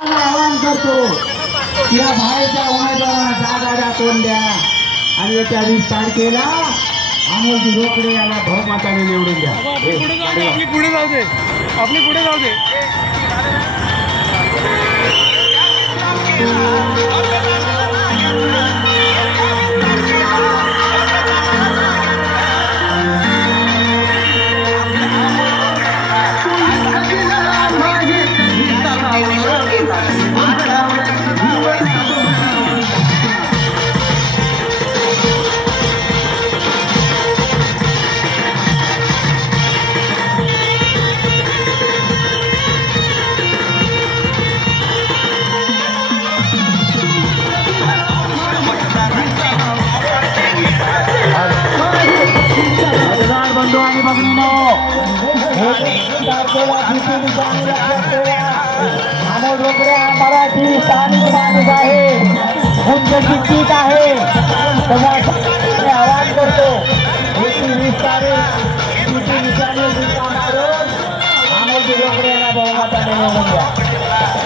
आवाहन करतो या बाहेरच्या उमेदवारांना जागा द्या कोण द्या. आणि येत्या वीस तारखेला अमोलजी रोकडे याला बहुमताने निवडून द्या. आपली पुढे जाऊ दे आपली पुढे जाऊ दे. आपली पुढे जाऊ दे. बंधू आणि भगिनीनो अमोल रोकडे हा मराठी स्थानिक माणूस आहे. उच्च शिक्षित आहे. आवाहन करतो. वीस तारीख अमोलजी रोकडे यांना बहुमताने निवडून द्या.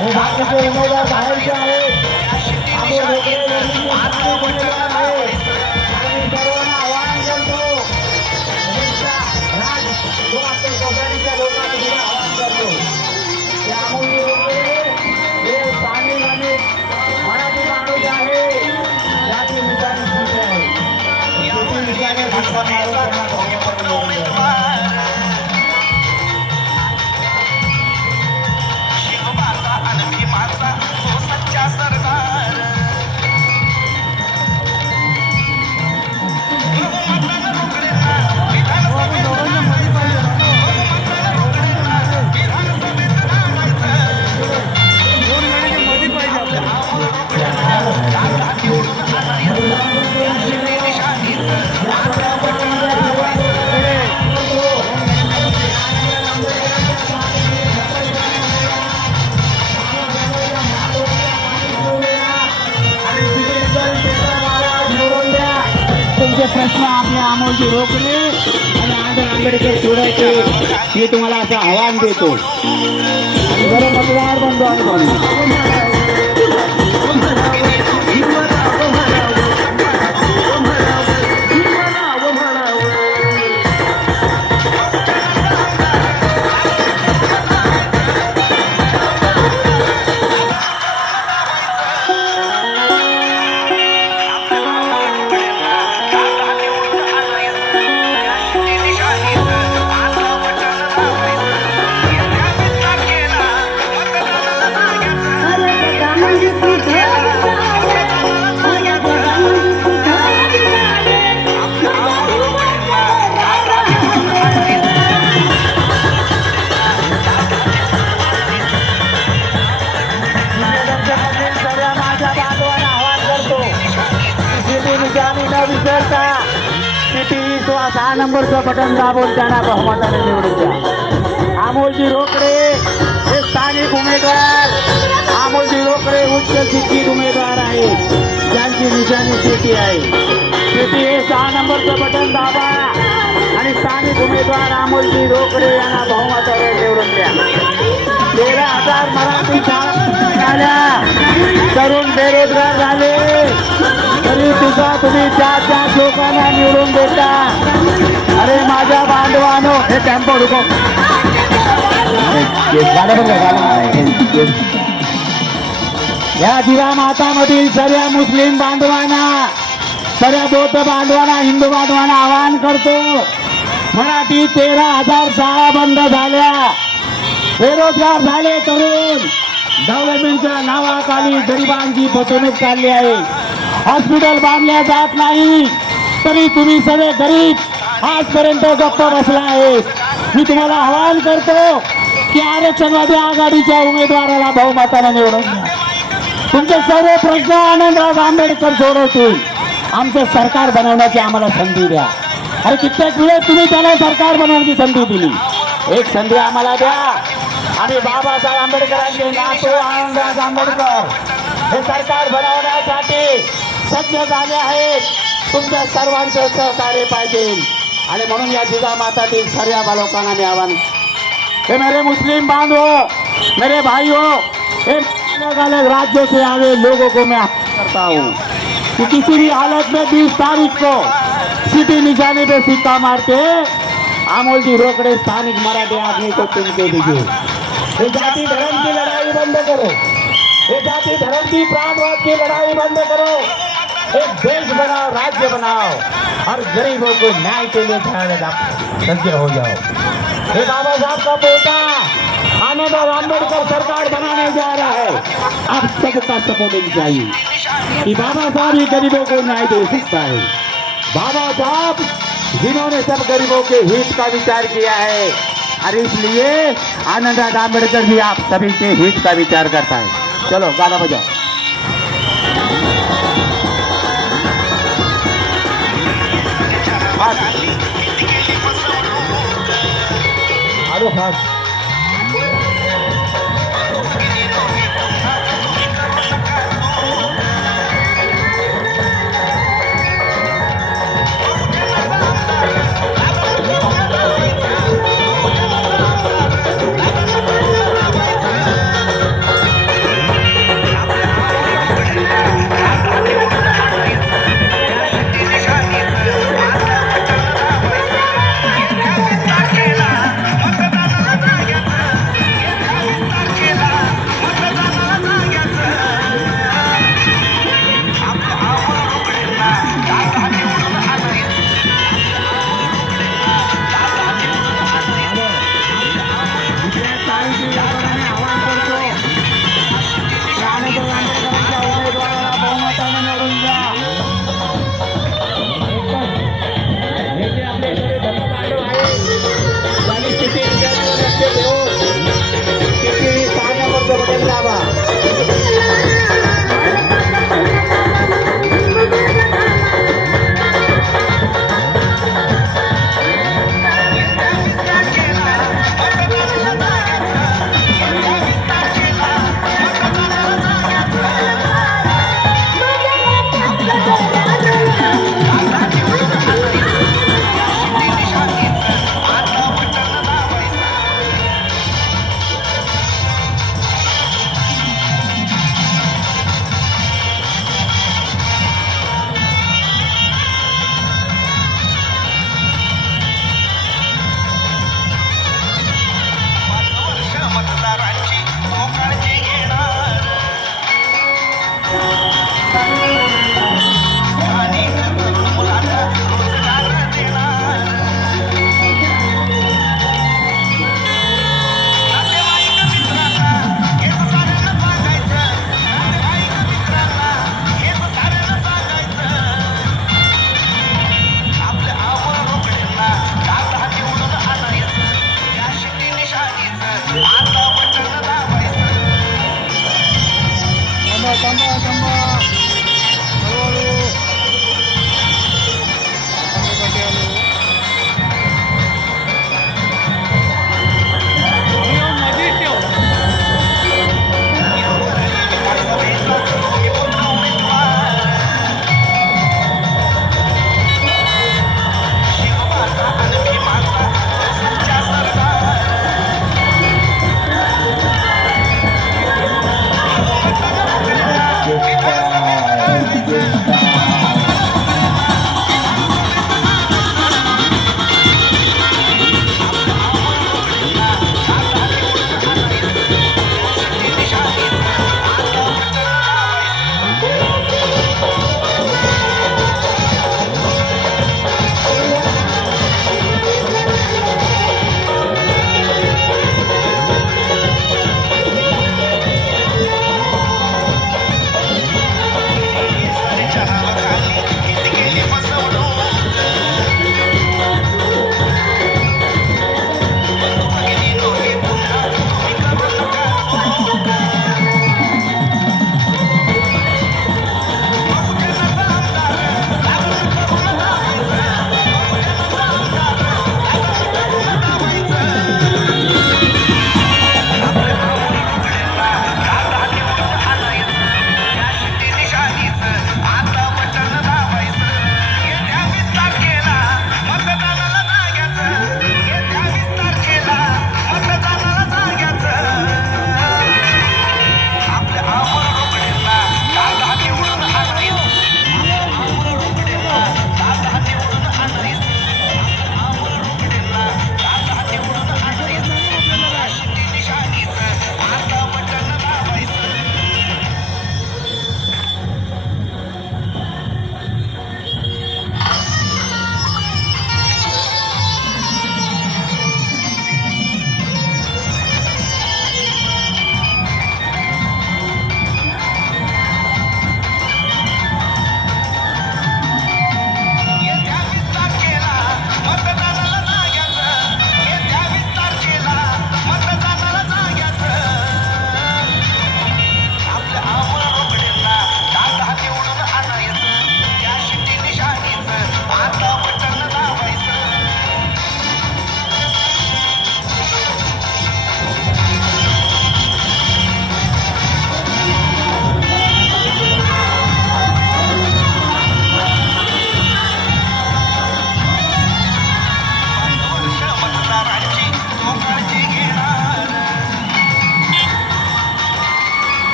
हे बाकीचे उमेदवार बाहेरचे आहेत. अमोल रोकडे प्रश्न आपले रोखले आणि आंध्र आंबेडकर सोडायचे. मी तुम्हाला असं आव्हान देतो. बरं मतदार बंधू आणि किती न विसरता किती तो सहा नंबरचं बटन दाबून त्यांना बहुमताने निवडून द्या. अमोलजी रोकडे हे स्थानिक उमेदवार. अमोलजी रोकडे उच्च शिक्षित उमेदवार आहेत ज्यांची निशाणी शेती आहे. शेती हे सहा नंबरचं बटन दाबा. आणि स्थानिक उमेदवार अमोलजी रोकडे यांना बहुमताने निवडून द्या. तेरा हजार मराठी शाळा झाल्या तरुण बेरोजगार झाले. तरी सुद्धा तुम्ही त्या त्या लोकांना निवडून देता. अरे माझ्या बांधवानो हे कॅम्प रुको. या दिवा मातामधील सर्व मुस्लिम बांधवांना सर्व बौद्ध बांधवांना हिंदू बांधवांना आवाहन करतो. मराठी तेरा हजार शाळा बंद झाल्या. बेरोजगार झाले तरुण. डेव्हलपमेंटच्या नावाखाली गरिबांची फसवणूक चालली आहे. हॉस्पिटल बांधल्या जात नाही. तरी तुम्ही सगळे गरीब आजपर्यंत गप्प बसला आहे. मी तुम्हाला आवाहन करतो की आरक्षणवादी आघाडीच्या उमेदवाराला बहुमताने निवडून द्या. तुमचे सर्व प्रश्न आनंदराव आंबेडकर सोडवतील. आमचं सरकार बनवण्याची आम्हाला संधी द्या. अरे कित्येक वेळेस तुम्ही त्याला सरकार बनवण्याची संधी दिली. एक संधी आम्हाला द्या. आणि बाबासाहेब आंबेडकरांचे नातू आनंदराज आंबेडकर हे सरकार बनवण्यासाठी सज्ज झाले आहेत. तुमच्या सर्वांचं सहकार्य पाहिजे. आणि म्हणून या जिजामातातील सर्व लोकांना मी आव्हान हे मेरे मुस्लिम बांधव मेरे भाई हो हे अलग अलग राज्यों से आए लोगों को मैं करता हूँ कि किसी भी हालत में बीस तारीख को सिटी निशाने पे सिक्का मार के आमोल जी रोकड़े स्थानिक मराठी आदमी को चुनके दीजिए। ये जाति धर्म की लड़ाई बंद करो। ये जाति धर्म की प्राणवाद की लड़ाई बंद करो। एक देश बनाओ, राज्य बनाओ। और गरीबों को न्याय के लिए सज्ज हो जाओ। ये बाबा साहब का पोता आनंदराव आम्बेडकर सरकार बनाने जा रहा है। अब सबका सपोर्टिंग चाहिए कि बाबा साहब ही गरीबों को न्याय दे सकता है। बाबा साहब, जिन्होंने सब गरीबों के हित का विचार किया है और इसलिए आनंदराव आम्बेडकर भी आप सभी के हित का विचार करता है। चलो गाना बजाओ। फास्ट. आलो स्थानिक